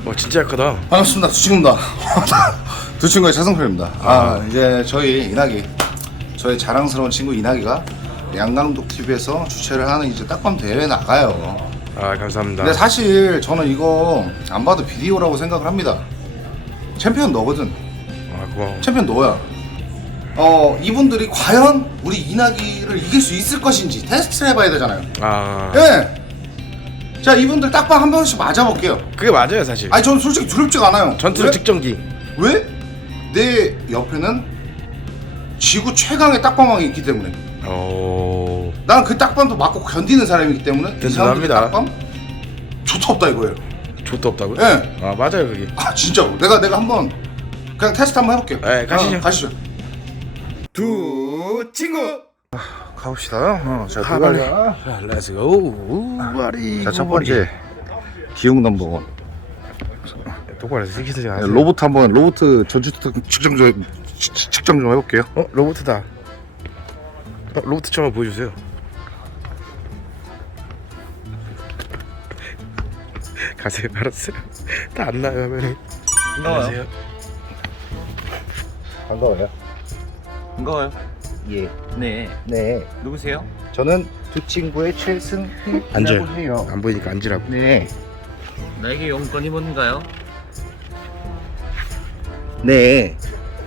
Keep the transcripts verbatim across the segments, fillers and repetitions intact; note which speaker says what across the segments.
Speaker 1: 와 진짜 약하다.
Speaker 2: 반갑습니다. 두친구입니다. 두친구의 차성표입니다. 아, 이제 저희 이낙이, 저희 자랑스러운 친구 이낙이가 양강독 티비에서 주최를 하는 이제 딱밤 대회 나가요.
Speaker 1: 아 감사합니다.
Speaker 2: 근데 사실 저는 이거 안 봐도 비디오라고 생각을 합니다. 챔피언 너거든.
Speaker 1: 아 고마워.
Speaker 2: 챔피언 너야. 어, 이분들이 과연 우리 이낙이를 이길 수 있을 것인지 테스트를 해봐야 되잖아요.
Speaker 1: 아
Speaker 2: 예. 자, 이분들 딱밤 한 번씩 맞아볼게요.
Speaker 1: 그게 맞아요 사실.
Speaker 2: 아니, 저는 솔직히 두렵지가 않아요.
Speaker 1: 전투력
Speaker 2: 왜?
Speaker 1: 측정기.
Speaker 2: 왜? 내 옆에는 지구 최강의 딱밤왕이 있기 때문에.
Speaker 1: 오.
Speaker 2: 나는 그 딱밤도 맞고 견디는 사람이기 때문에 이 사람들의
Speaker 1: 든든합니다.
Speaker 2: 딱밤 좋다 없다 이거예요.
Speaker 1: 좆도 없다고요?
Speaker 2: 예.
Speaker 1: 아 맞아요 그게.
Speaker 2: 아, 진짜로. 내가 내가 한번 그냥 테스트 한번 해볼게요.
Speaker 1: 네, 가시죠.
Speaker 2: 어, 가시죠. 두 친구. 아, 가봅시다. 어, 자,
Speaker 1: 아, 빨리. 자, 렛츠고. 우와리.
Speaker 2: 자, 첫 번째 기웅 넘버원.
Speaker 1: 똑바로 해서 시키지 않아요.
Speaker 2: 로봇 한번 로봇 전투 측정 좀 측- 측정 좀 해볼게요.
Speaker 1: 어 로봇이다. 어, 로봇처럼 보여주세요. 가세요. 알았어요. 다 안 나요 화면에. 안녕하세요.
Speaker 2: 반가워요.
Speaker 3: 반가워요.
Speaker 2: 예.
Speaker 3: 네.
Speaker 2: 네.
Speaker 3: 누구세요?
Speaker 2: 저는 두 친구의 최승희라고
Speaker 1: 앉아요.
Speaker 2: 해요.
Speaker 1: 안 보이니까 앉으라고.
Speaker 2: 네.
Speaker 3: 나에게 용건이 뭔가요?
Speaker 2: 네.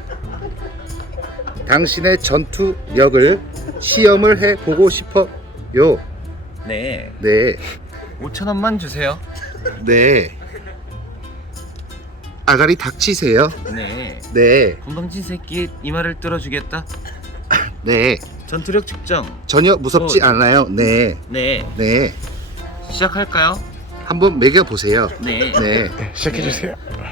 Speaker 2: 당신의 전투력을 시험을 해 보고 싶어요.
Speaker 3: 네.
Speaker 2: 네.
Speaker 3: 오천 원만 주세요.
Speaker 2: 네. 아가리 닥치세요.
Speaker 3: 네.
Speaker 2: 네.
Speaker 3: 건방진 새끼 이 말을 들어주겠다.
Speaker 2: 네.
Speaker 3: 전투력 측정.
Speaker 2: 전혀 무섭지
Speaker 3: 어,
Speaker 2: 않아요. 네.
Speaker 3: 네.
Speaker 2: 네.
Speaker 3: 시작할까요?
Speaker 2: 한번 매겨 보세요.
Speaker 3: 네.
Speaker 2: 네.
Speaker 1: 시작해 주세요.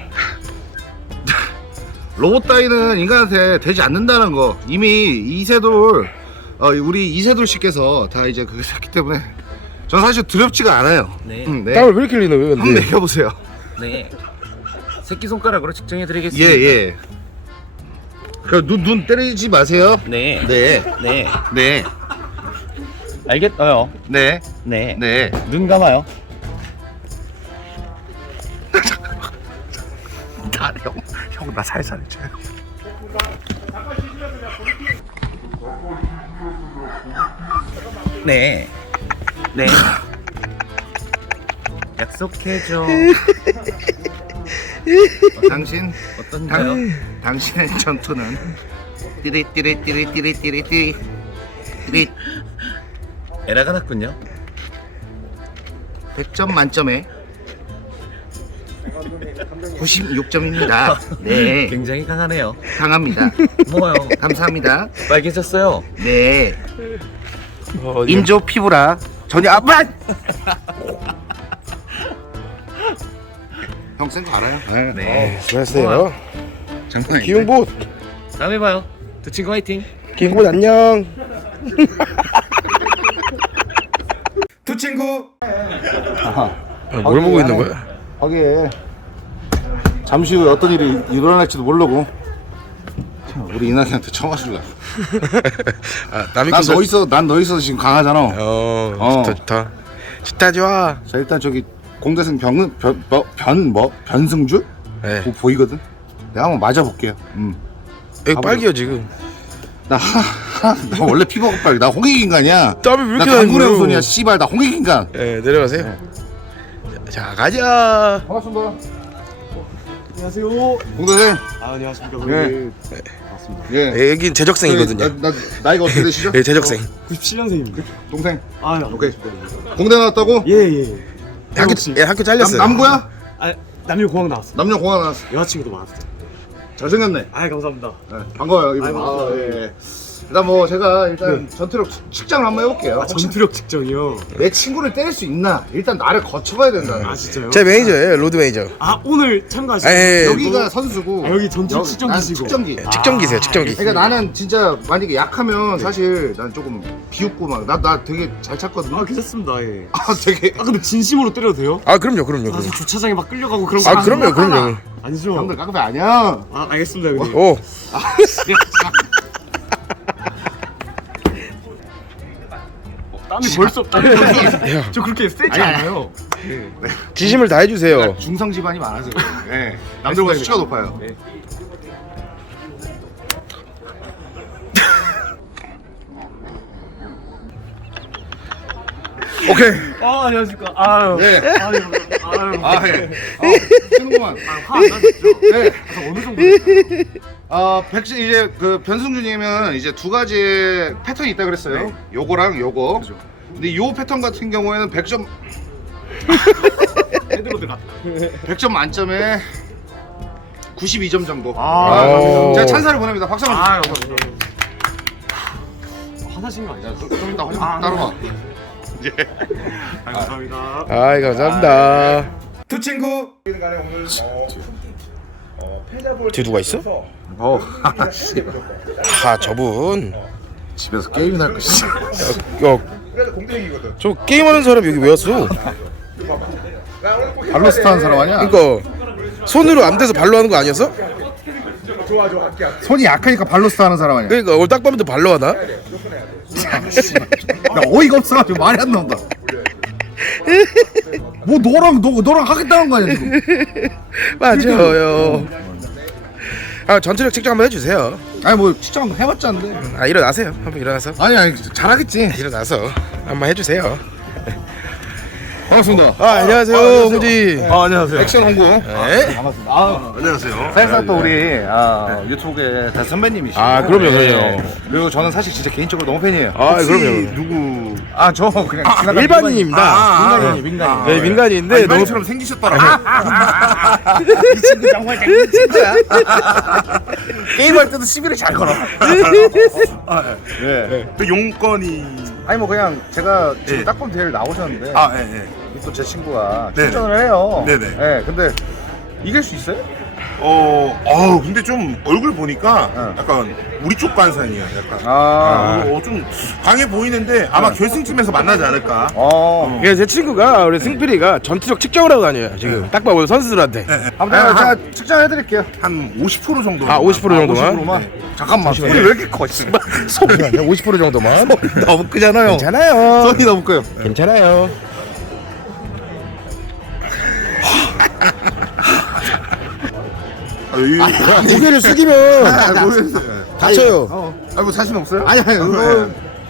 Speaker 2: 로봇 따위는 인간한테 되지 않는다는 거 이미 이세돌 어, 우리 이세돌 씨께서 다 이제 그거 했기 때문에 전 사실 두렵지가 않아요.
Speaker 3: 네.
Speaker 2: 음, 네.
Speaker 1: 땀을 왜 이렇게 흘리는 거예요
Speaker 2: 한번
Speaker 1: 근데?
Speaker 2: 매겨보세요.
Speaker 3: 네. 새끼 손가락으로 측정해 드리겠습니다.
Speaker 2: 예, 예. 그눈 눈 때리지 마세요.
Speaker 3: 네.
Speaker 2: 네.
Speaker 3: 네.
Speaker 2: 네.
Speaker 3: 알겠어요.
Speaker 2: 네.
Speaker 3: 네.
Speaker 2: 네.
Speaker 3: 눈 감아요.
Speaker 2: 나 형, 형 나 살살 해줘요.
Speaker 3: 네. 네. 약속해줘.
Speaker 2: 어, 당신
Speaker 3: 어떤가요?
Speaker 2: 당, 당신의 전투는 띠리 띠리 띠리 띠리 띠리 띠리 띠리
Speaker 3: 에라가 났군요.
Speaker 2: 백 점 만점에 구십육 점입니다. 네.
Speaker 3: 굉장히 강하네요.
Speaker 2: 강합니다.
Speaker 3: 뭐요?
Speaker 2: 감사합니다.
Speaker 3: 빨개졌어요.
Speaker 2: 네.
Speaker 1: 어, 어디요?
Speaker 2: 인조 피부라 전혀 아빠. 형 센 거 알아요?
Speaker 3: 네.
Speaker 1: 수고하세요.
Speaker 2: 장난 아닌데?
Speaker 1: 기웅봇.
Speaker 3: 다음에 봐요. 두 친구 화이팅.
Speaker 1: 기웅봇 안녕.
Speaker 2: 두 친구.
Speaker 1: 아, 뭘 보고 있는 거야?
Speaker 2: 거기에 잠시 후에 어떤 일이 일어날지도 모르고 우리 이낙이한테 청하실래?
Speaker 1: 아 남이
Speaker 2: 난
Speaker 1: 것을-
Speaker 2: 너 있어, 난 너 있어서 지금 강하잖아.
Speaker 1: 어,
Speaker 2: 어.
Speaker 1: 좋다 좋다. 좋다 좋아.
Speaker 2: 자, 일단 저기 공대생 병은 변변뭐 변승주
Speaker 1: 네.
Speaker 2: 보, 보이거든. 내가 한번 맞아볼게요. 음.
Speaker 1: 여기 빨개요 지금.
Speaker 2: 나, 하, 하, 나 원래 피부가 빨개. 나 홍익 인간이야.
Speaker 1: 땀이 왜
Speaker 2: 나
Speaker 1: 이렇게 나는
Speaker 2: 강군의
Speaker 1: 거예요?
Speaker 2: 후손이야. 씨발, 나 홍익 인간.
Speaker 1: 네 내려가세요. 자 가자.
Speaker 2: 반갑습니다.
Speaker 4: 안녕하세요.
Speaker 2: 공대생.
Speaker 4: 아, 안녕하십니까.
Speaker 2: 예.
Speaker 4: 선생님.
Speaker 2: 예.
Speaker 1: 네, 여긴 제적생이거든요.
Speaker 2: 나, 나, 나이가 어떻게 되시죠?
Speaker 1: 네 제적생.
Speaker 4: 구십칠 년생입니다.
Speaker 2: 동생.
Speaker 4: 아, 네.
Speaker 2: 오케이. 공대 나왔다고?
Speaker 4: 예, 예.
Speaker 1: 학교
Speaker 4: 혹시-
Speaker 1: 예, 학교
Speaker 2: 남,
Speaker 1: 잘렸어요.
Speaker 2: 남고야?
Speaker 4: 아, 남녀공학 나왔어.
Speaker 2: 남녀 공학 나왔어.
Speaker 4: 여자친구도 많았어요.
Speaker 2: 잘생겼네.
Speaker 4: 아, 감사합니다.
Speaker 2: 네, 반가워요. 이거.
Speaker 4: 아이고,
Speaker 2: 아,
Speaker 4: 감사합니다.
Speaker 2: 예, 예. 일단 뭐 제가 일단 전투력 측- 측정을 한번 해볼게요.
Speaker 4: 아,
Speaker 2: 혹시
Speaker 4: 전투력 측정이요.
Speaker 2: 내 친구를 때릴 수 있나? 일단 나를 거쳐가야 된다.
Speaker 4: 아, 진짜요?
Speaker 1: 제 매니저예요 로드 매니저.
Speaker 4: 아, 오늘 참가하신
Speaker 1: 예, 예.
Speaker 2: 여기가 선수고
Speaker 4: 아, 여기 전투
Speaker 2: 여기-
Speaker 4: 측정기시고.
Speaker 2: 난 측정기.
Speaker 4: 아,
Speaker 1: 측정기세요 측정기.
Speaker 2: 그러니까 나는 진짜 만약에 약하면 사실 난 조금 비웃고 막 나 나 되게 잘 찼거든요.
Speaker 4: 아, 괜찮습니다. 예.
Speaker 2: 아 되게
Speaker 4: 아, 근데 진심으로 때려도 돼요?
Speaker 1: 아 그럼요 그럼요
Speaker 4: 사실
Speaker 1: 그럼요.
Speaker 4: 주차장에 막 끌려가고 그런 거.
Speaker 1: 아 그럼요 그럼요.
Speaker 4: 아니죠?
Speaker 2: 형들 깡패 아니야.
Speaker 4: 아, 알겠습니다. 형님.
Speaker 1: 오.
Speaker 4: 땀이 벌써 땀이 벌써. 저 그렇게 세지
Speaker 2: 아니, 아니.
Speaker 4: 않아요. 네.
Speaker 1: 진심을 다 해주세요.
Speaker 2: 중성 집안이 많아서 그래요. 네. 남들보다 수치가 높아요.
Speaker 4: 네.
Speaker 1: 오케이.
Speaker 4: 아 안녕하십니까. 아유.
Speaker 2: 네.
Speaker 4: 아유. 아유.
Speaker 2: 아, 예. 어, 친구만.
Speaker 4: 화안 나셨죠?
Speaker 2: 네.
Speaker 4: 그래서 어느 정도 됐어요?
Speaker 2: 어, 백신 이제 그 변승주님은 이제 두 가지의 패턴이 있다 그랬어요.
Speaker 4: 네.
Speaker 2: 요거랑 요거.
Speaker 4: 그죠.
Speaker 2: 근데 요 패턴 같은 경우에는 백 점
Speaker 4: 헤드로드 같다.
Speaker 2: 백 점 만점에 구십이 점 정도.
Speaker 4: 아,
Speaker 1: 감사합니다.
Speaker 2: 제가 찬사를 보냅니다. 박수 한번
Speaker 4: 아,
Speaker 2: 주세요.
Speaker 4: 감사합니다. 화나신 거 아니야?
Speaker 2: 좀, 좀 이따 화장
Speaker 4: 아,
Speaker 2: 따로 와.
Speaker 4: 아, 감사합니다.
Speaker 1: 아이 감사합니다.
Speaker 5: 두 친구
Speaker 1: 뒤에 누가 있어?
Speaker 2: 어, 아씨.
Speaker 1: 아 저분.
Speaker 2: 집에서 게임이나 할 것이지.
Speaker 1: 야, 저 게임하는 사람 여기 왜 왔어?
Speaker 2: 발로스타 하는 사람 아니야?
Speaker 1: 그러니까 손으로 안 대서 발로 하는 거 아니었어?
Speaker 2: 손이 약하니까 발로스타 하는 사람 아니야?
Speaker 1: 그러니까 오늘 딱 봐도 발로 하나?
Speaker 2: 나 어이가 없어가지고 말이 안 나온다. 뭐 너랑 너 너랑 하겠다는 거 아니야 지금?
Speaker 1: 맞아요. 아 전투력 측정 한번 해주세요.
Speaker 2: 아니 뭐 측정 해봤자 안 돼.
Speaker 1: 아 일어나세요. 한번 일어나서.
Speaker 2: 아니 아니 잘하겠지.
Speaker 1: 일어나서 한번 해주세요.
Speaker 2: 반갑습니다.
Speaker 1: 아 안녕하세요, 홍지.
Speaker 4: 아, 안녕하세요.
Speaker 2: 액션 홍보.
Speaker 1: 네?
Speaker 2: 반갑습니다. 아,
Speaker 4: 안녕하세요.
Speaker 2: 사실상 또 우리 아, 유튜브의 다 선배님이시고.
Speaker 1: 아 그럼요, 그럼요.
Speaker 2: 그리고 저는 사실 진짜 개인적으로 너무 팬이에요.
Speaker 1: 아 그럼요.
Speaker 4: 누구?
Speaker 2: 아 저 그냥 지나가는
Speaker 1: 일반인입니다.
Speaker 4: 아,
Speaker 2: 민간인이 민간인.
Speaker 1: 네 민간인인데 너무
Speaker 4: 너무처럼 생기셨더라고요.
Speaker 2: 이 친구 정말 재밌는 친구야. 게임할 때도 시비를 잘 걸어. 네.
Speaker 4: 또 용건이.
Speaker 2: 아니 뭐 그냥 제가 지금
Speaker 4: 예.
Speaker 2: 딱 보면 대회를 나오셨는데
Speaker 4: 아, 예, 예.
Speaker 2: 또 제 친구가
Speaker 4: 네네.
Speaker 2: 출전을 해요.
Speaker 4: 네네.
Speaker 2: 네, 근데 이길 수 있어요?
Speaker 4: 어, 어, 근데 좀 얼굴 보니까
Speaker 2: 응.
Speaker 4: 약간 우리 쪽 관산이에요. 약간.
Speaker 2: 아,
Speaker 4: 어, 좀 강해 보이는데 아마 결승쯤에서 만나지 않을까.
Speaker 2: 어.
Speaker 1: 그래서 제 친구가 우리 승필이가 전투력 측정을 하고 다녀요 지금. 딱 봐도 선수들한테.
Speaker 2: 아무튼
Speaker 4: 아,
Speaker 2: 제가 측정해드릴게요.
Speaker 4: 한 오십 퍼센트 정도.
Speaker 1: 아 오십 퍼센트 정도만.
Speaker 2: 오십 퍼센트만. 잠깐만. 소리 왜 이렇게 커? 씨발.
Speaker 1: 소리 아니야. 오십 퍼센트 정도만.
Speaker 2: 너무 크잖아요.
Speaker 1: 괜찮아요.
Speaker 2: 소리 너무 커요.
Speaker 1: 괜찮아요.
Speaker 4: 아, 이-
Speaker 1: 고개를 숙이면
Speaker 2: 모르겠어요.
Speaker 1: 다쳐요.
Speaker 2: 어. 아니 뭐 자신 없어요? 아니 아니. 그거...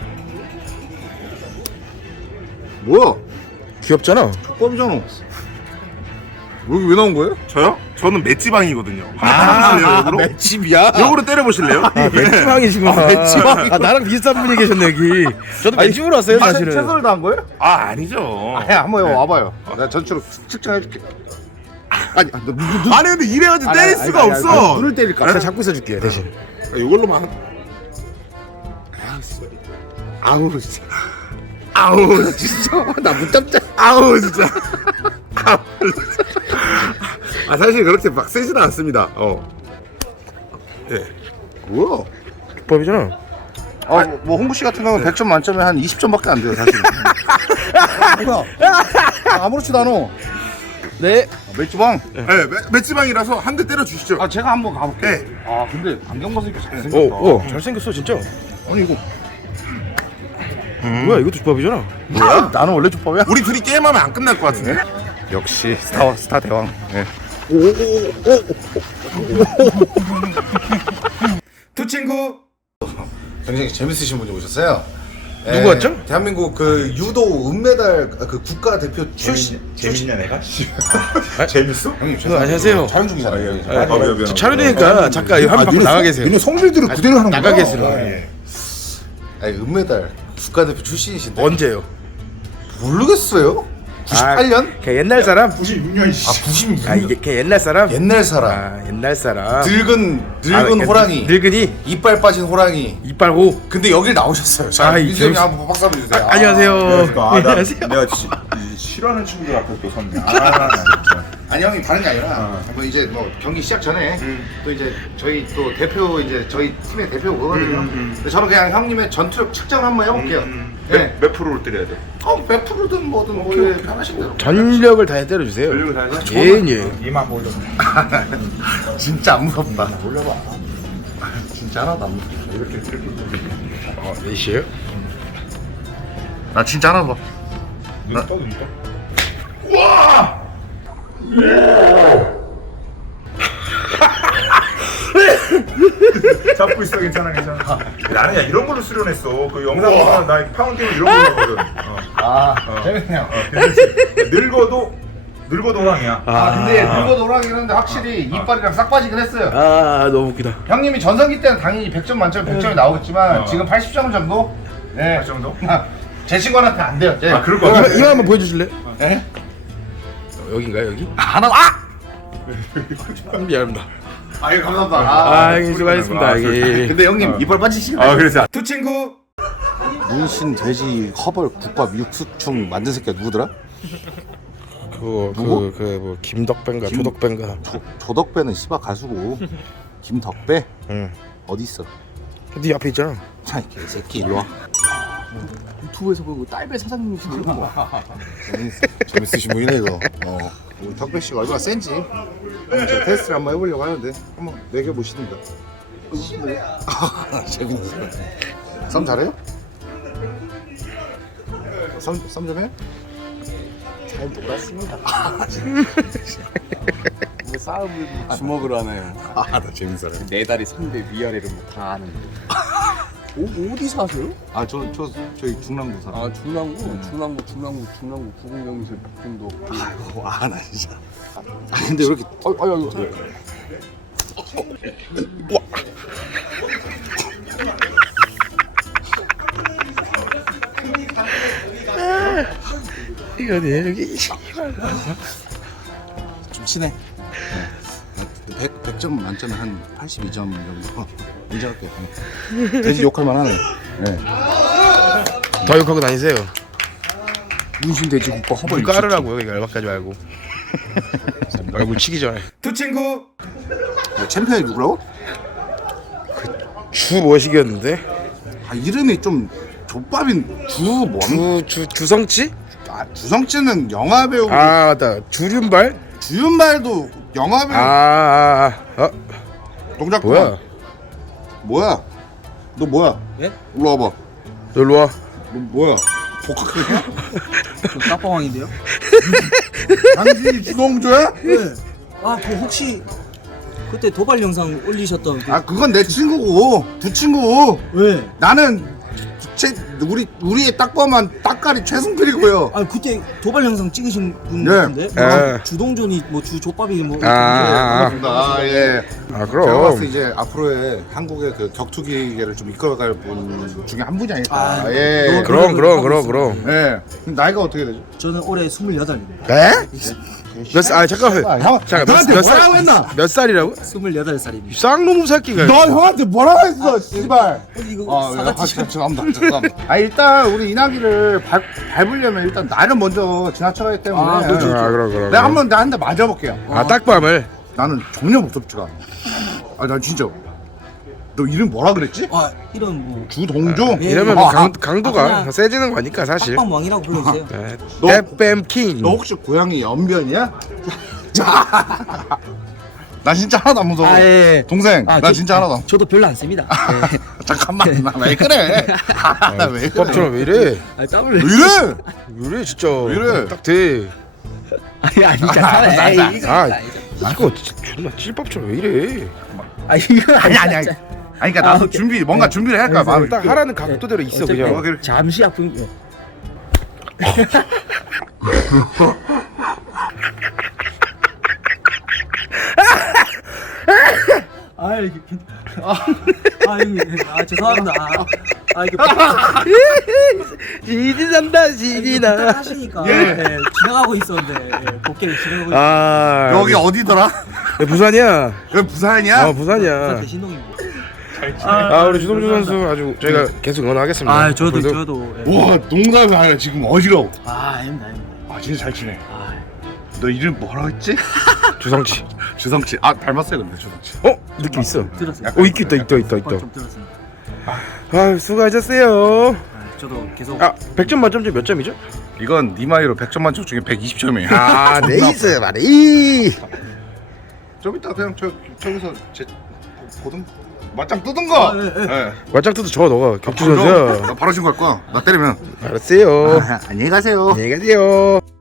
Speaker 2: 뭐야?
Speaker 1: 귀엽잖아.
Speaker 2: 족밥이잖아. 여기 왜 나온 거예요?
Speaker 4: 저요? 저는 맷지방이거든요. 한번 때려보실래요, 역으로?
Speaker 1: 맷집이야.
Speaker 4: 역으로 때려보실래요?
Speaker 1: 아, 맷지방이시구나.
Speaker 2: 아, 맷지방이요?
Speaker 1: 아, 나랑 비슷한 분이 계셨네 여기. 저도 맷집으로 왔어요
Speaker 2: 아,
Speaker 1: 사실은.
Speaker 2: 최선을 다한 거예요?
Speaker 4: 아, 아니죠.
Speaker 2: 아니 한번 와봐요. 내가 전체로 측정해줄게. 아니, 너, 눈, 눈,
Speaker 4: 아니, 근데 이래가지고
Speaker 2: 아니,
Speaker 4: 때릴
Speaker 2: 아니,
Speaker 4: 수가
Speaker 2: 아니, 아니,
Speaker 4: 없어.
Speaker 2: 아니, 눈을 때릴까?
Speaker 1: 제가 잡고 있어줄게요 대신.
Speaker 4: 아, 이걸로만.
Speaker 2: 아우 진짜.
Speaker 4: 아우, 진짜.
Speaker 2: 나 못 잡자.
Speaker 4: 아우, 진짜. 아우, 진짜. 아, 사실 그렇게 막 세지는 않습니다. 어. 예.
Speaker 2: 뭐야?
Speaker 1: 비법이잖아.
Speaker 2: 아, 뭐, 뭐 홍구 씨 같은 경우는 백 점 만점에 한 이십 점밖에 안 돼요, 사실. 뭐야? 아, 아무렇지도 않아.
Speaker 1: 네.
Speaker 2: 맷주방.
Speaker 4: 네, 맷- 맷지방이라서 한 대 때려 주시죠.
Speaker 2: 아, 제가 한번 가볼게.
Speaker 4: 네.
Speaker 2: 아, 근데 안경 벗으니까 잘생겼다.
Speaker 1: 오, 오, 잘생겼어 진짜.
Speaker 2: 아니 이거
Speaker 1: 뭐야 이것도 비법이잖아.
Speaker 2: 뭐야? 나는 원래 족밥이야?
Speaker 4: 우리 둘이 게임하면 안 끝날 것 같은데?
Speaker 2: 역시 스타 스타 대왕. 네.
Speaker 5: 두 친구
Speaker 2: 굉장히 재밌으신 분이 오셨어요.
Speaker 1: 누구 왔죠?
Speaker 2: 대한민국 그 유도 은메달 그 국가 대표 출신.
Speaker 5: 재밌냐 내가?
Speaker 4: 재밌어?
Speaker 2: 형님
Speaker 1: 어, 안녕하세요.
Speaker 2: 촬영 중이잖아요.
Speaker 4: 아, 미안, 미안.
Speaker 1: 저 촬영되니까 잠깐 이거 한번 밖으로 나가 계세요.
Speaker 2: 니네 성질들을 그대로 하는 거야.
Speaker 1: 나가 계세요.
Speaker 2: 아니 은메달 국가대표 출신이신데
Speaker 1: 언제요?
Speaker 2: 모르겠어요. 구십팔 년?
Speaker 1: 걔 옛날 사람?
Speaker 5: 구십육 년
Speaker 2: 아 구십육 년.
Speaker 1: 아 이게 걔 옛날 사람?
Speaker 2: 옛날 사람.
Speaker 1: 아 옛날 사람.
Speaker 2: 늙은 늙은
Speaker 1: 아,
Speaker 2: 호랑이.
Speaker 1: 늙은이
Speaker 2: 이빨 빠진 호랑이.
Speaker 1: 이빨 호.
Speaker 2: 근데 여길 나오셨어요. 자,
Speaker 1: 아, 이
Speaker 2: 민수 형님
Speaker 1: 재밌-
Speaker 2: 한번 박수 한번 주세요.
Speaker 1: 안녕하세요.
Speaker 5: 아, 나,
Speaker 1: 안녕하세요.
Speaker 5: 내가 지, 이 싫어하는 친구들 앞에 또 섰네. 아, 나 진짜.
Speaker 2: 아니 형님 다른 게 아니라 뭐 이제 뭐 경기 시작 전에 또 이제 저희 또 대표 이제 저희 팀의 대표 그거거든요. 근데 저는 그냥 형님의 전투력 측정 한번 해볼게요. 네.
Speaker 5: 몇, 몇 프로를 때려야 돼?
Speaker 2: 어, 백 퍼센트든 뭐든 뭐 예, 편하신 대로.
Speaker 1: 전력을 다해 때려주세요.
Speaker 5: 전력을 다해서?
Speaker 1: 예 예.
Speaker 5: 이만 보여.
Speaker 2: 진짜 안 무섭다. 몰라봐. 진짜 하나도 안 무섭다.
Speaker 5: 이렇게 이렇게.
Speaker 1: 어, 몇이에요?
Speaker 2: 나 진짜 하나도.
Speaker 5: 눈 떠, 눈 떠. 잡고 있어. 괜찮아 괜찮아. 나는 야 이런 걸로 수련했어. 그 영상 보면 나 파운딩 이런 걸로 하거든. 어.
Speaker 2: 아
Speaker 5: 어.
Speaker 2: 재밌네요.
Speaker 5: 어, 괜찮지? 늙어도 늙어도 호랑이야.
Speaker 2: 아 근데 늙어도 호랑이는데 확실히 이빨이랑 싹 빠지긴 했어요.
Speaker 1: 아 너무 웃기다.
Speaker 2: 형님이 전성기 때는 당연히 백 점 만점에 백 점이 나오겠지만
Speaker 5: 어.
Speaker 2: 지금 팔십 점 정도? 네.
Speaker 5: 그 정도?
Speaker 2: 제 친구한테 안 돼요. 제.
Speaker 5: 아 그럴 거
Speaker 1: 이거,
Speaker 5: 같아.
Speaker 1: 이거 한번 보여주실래?
Speaker 2: 예?
Speaker 1: 어, 여긴가요 여기?
Speaker 2: 하나 아!
Speaker 1: 미안합니다.
Speaker 2: 아유 감사합니다.
Speaker 1: 아,
Speaker 2: 아,
Speaker 1: 형님 수고하셨습니다.
Speaker 5: 아,
Speaker 1: 예.
Speaker 2: 근데 형님 이빨 빠지시긴
Speaker 5: 아 그래서 두 친구.
Speaker 2: 문신 돼지 허벌 국밥 육수충 만든 새끼가 누구더라?
Speaker 1: 그거
Speaker 2: 누구?
Speaker 1: 그그뭐 김덕배인가
Speaker 2: 김-
Speaker 1: 조덕배인가.
Speaker 2: 조, 조덕배는 씨발 가수고 김덕배
Speaker 1: 응.
Speaker 2: 어디 있어?
Speaker 1: 네 앞에 있잖아.
Speaker 2: 자, 이 개새끼 일로 와.
Speaker 6: 유튜브에서 그 딸배 사장님이시네요.
Speaker 2: 재밌으신 분이네 이거. 어. 우리 덕배 씨가 얼마나 센지 한번 제가 테스트를 한번 해보려고 하는데 한번 매겨 보십니다. 재밌는 사람. 썸 잘해요? 썸썸 좀 해?
Speaker 6: 잘 놀았습니다. 뭐 싸움을 주먹으로 하나요?
Speaker 2: 아나 재밌는 사람.
Speaker 6: 네 다리 선대 위아래를 뭐다 아는데. 오, 어디 사세요?
Speaker 2: 아저 저 저희 중랑구 사람.
Speaker 6: 아 중랑구, 중랑구, 중랑구, 중랑구 구공경실 박근도.
Speaker 2: 아이고 아나 진짜. 아 근데 왜 이렇게 어, 어, 어, 어.
Speaker 1: 이거 내 여기.
Speaker 2: 좀 친해. 백, 백 점 만점에 한 팔십이 점 정도 인정할게요. 돼지 욕할 만하네. 네.
Speaker 1: 더 욕하고 다니세요.
Speaker 2: 문신 돼지 국밥 허벌
Speaker 1: 물 깔으라고 여기 열받까지 말고. 얼굴 치기 전에.
Speaker 5: 두 친구.
Speaker 2: 야, 챔피언이 누구라고?
Speaker 1: 주 뭐시기였는데?
Speaker 2: 아 이름이 좀 족밥인 주뭐
Speaker 1: 주 주 주성치?
Speaker 2: 아, 주성치는 영화 배우.
Speaker 1: 아 맞다. 주륜발?
Speaker 2: 주윤발도 영화 배우.
Speaker 1: 아, 아, 아. 어
Speaker 2: 동작
Speaker 1: 뭐야?
Speaker 2: 뭐야? 너 뭐야?
Speaker 6: 예?
Speaker 2: 일로 와봐.
Speaker 1: 놀러 와.
Speaker 2: 너 뭐야? 복학이야?
Speaker 6: 저 딱방왕인데요?
Speaker 2: 당신이 주동조야?
Speaker 6: 네. 아, 그 혹시 그때 도발 영상 올리셨던 그...
Speaker 2: 아 그건 내 친구고 두 친구.
Speaker 6: 왜?
Speaker 2: 나는 최 우리 우리의 딱밤한 딱가리 최승필이고요.
Speaker 6: 아, 그때 도발 영상 찍으신 분
Speaker 2: 네.
Speaker 6: 같은데? 뭐
Speaker 1: 예.
Speaker 6: 주동전이 뭐 주족밥이 뭐
Speaker 1: 아, 아,
Speaker 2: 아 예.
Speaker 1: 아
Speaker 2: 제가
Speaker 1: 그럼.
Speaker 2: 봤을 때 이제 앞으로의 한국의 그 격투기계를 좀 이끌어갈 분 중에 한 분이 아닐까.
Speaker 6: 아,
Speaker 2: 예.
Speaker 6: 너-
Speaker 1: 그럼 그럼 그럼 그럼.
Speaker 2: 예. 그럼 나이가 어떻게 되죠?
Speaker 6: 저는 올해 스물여덟입니다.
Speaker 1: 에? 몇 살? 아 잠깐만.
Speaker 2: 아, 형,
Speaker 1: 잠깐
Speaker 2: 형한테
Speaker 1: 몇, 몇 살?
Speaker 2: 뭐라고 했나?
Speaker 1: 몇 살이라고?
Speaker 6: 스물여덟 살입니다.
Speaker 1: 쌍놈 새끼가.
Speaker 2: 너 형한테 뭐라고 했어, 씨발.
Speaker 6: 이거
Speaker 2: 아,
Speaker 6: 사과
Speaker 2: 아,
Speaker 6: 치죠.
Speaker 2: 죄송합니다. 죄송합니다. 아, 일단 우리 이낙이를 밟, 밟으려면 일단 나를 먼저 지나쳐가기 때문에.
Speaker 6: 아, 그렇죠,
Speaker 1: 아 그럼 그럼.
Speaker 2: 내가 한번 나 한 대 맞아볼게요.
Speaker 1: 아 딱밤을.
Speaker 2: 나는 전혀 무섭지가 않아. 아, 난 진짜. 너 이름 뭐라 그랬지?
Speaker 6: 아, 이런 뭐
Speaker 2: 주동주?
Speaker 6: 예.
Speaker 1: 이러면
Speaker 2: 아,
Speaker 1: 강,
Speaker 2: 아,
Speaker 1: 강도가
Speaker 6: 그냥
Speaker 1: 세지는 거니까 사실.
Speaker 6: 딱방왕이라고 불러주세요.
Speaker 1: 네.
Speaker 2: 너-
Speaker 1: 뱀뱀 킹.
Speaker 2: 너 혹시 고양이 연변이야? 나 진짜 하나도 안 무서워.
Speaker 6: 아, 예.
Speaker 2: 동생,
Speaker 6: 아,
Speaker 2: 나
Speaker 6: 저-
Speaker 2: 진짜 하나도 안
Speaker 6: 저도 별로 안 씁니다. 네.
Speaker 2: 잠깐만, 나 왜 그래? 아, 나 왜 그래?
Speaker 1: 법처럼 왜 이래?
Speaker 6: 아, 땀을
Speaker 2: 왜 이래?
Speaker 1: 왜 이래 진짜.
Speaker 2: 왜 이래?
Speaker 1: 딱 돼.
Speaker 6: 아니 아니잖아. 에이, 이거
Speaker 1: 아
Speaker 6: 아니잖아.
Speaker 1: 이거 진짜 존나 찔밥처럼 왜 이래?
Speaker 6: 아 이거
Speaker 2: 아니, 아니, 아니. 아니, 그러니까 나도
Speaker 6: 아, 오케이.
Speaker 2: 준비, 뭔가 준비를 할까 마음이.
Speaker 1: 딱 하라는 각도대로 있어
Speaker 6: 어쨌든
Speaker 1: 그냥.
Speaker 6: 잠시 아픈 거. 아 이게 아, 아 이게 아 죄송합니다. 아, 아 이게
Speaker 1: 시디 산다 시디나.
Speaker 6: 하시니까
Speaker 2: 예.
Speaker 6: 예, 지나가고 있었는데 예, 복귀를 지나가고 있었는데
Speaker 1: 아
Speaker 2: 여기 어디더라?
Speaker 1: 여기 부산이야.
Speaker 2: 여기 부산이야?
Speaker 1: 어 부산이야.
Speaker 6: 부산 신동입니다.
Speaker 1: 아 우리 주동주 선수 아주 저희가 계속 응원하겠습니다.
Speaker 6: 아 저도
Speaker 1: 앞으로도.
Speaker 6: 저도 예.
Speaker 2: 와, 농담이 아니라 지금 어지러워.
Speaker 6: 아 아닙니다 아닙니다.
Speaker 2: 아, 진짜 잘 치네.
Speaker 6: 아,
Speaker 2: 너 이름 뭐라 했지?
Speaker 1: 주성치.
Speaker 2: 주성치. 아, 닮았어요, 근데 주성치.
Speaker 1: 어 느낌 있어.
Speaker 6: 들었어요.
Speaker 1: 어 있다 있다 있다 있다 있다.
Speaker 6: 좀 들었습니다.
Speaker 1: 아 수고하셨어요.
Speaker 6: 아, 저도 계속
Speaker 1: 아 백 점 만점 중에 몇 점이죠?
Speaker 2: 이건 네 마이로 백 점 만점 중에 백이십 점이에요.
Speaker 1: 아 네이스 말이.
Speaker 2: 좀 이따 그냥 저 저기서 제 보든 맞짱 뜨든 거.
Speaker 6: 아, 예, 예.
Speaker 2: 예.
Speaker 1: 맞짱뜨도 저 너가 격투
Speaker 2: 바로,
Speaker 1: 선수야.
Speaker 2: 나 바로 신고할 거야. 나 때리면.
Speaker 1: 알았어요.
Speaker 2: 안녕히 가세요.
Speaker 1: 안녕히 가세요.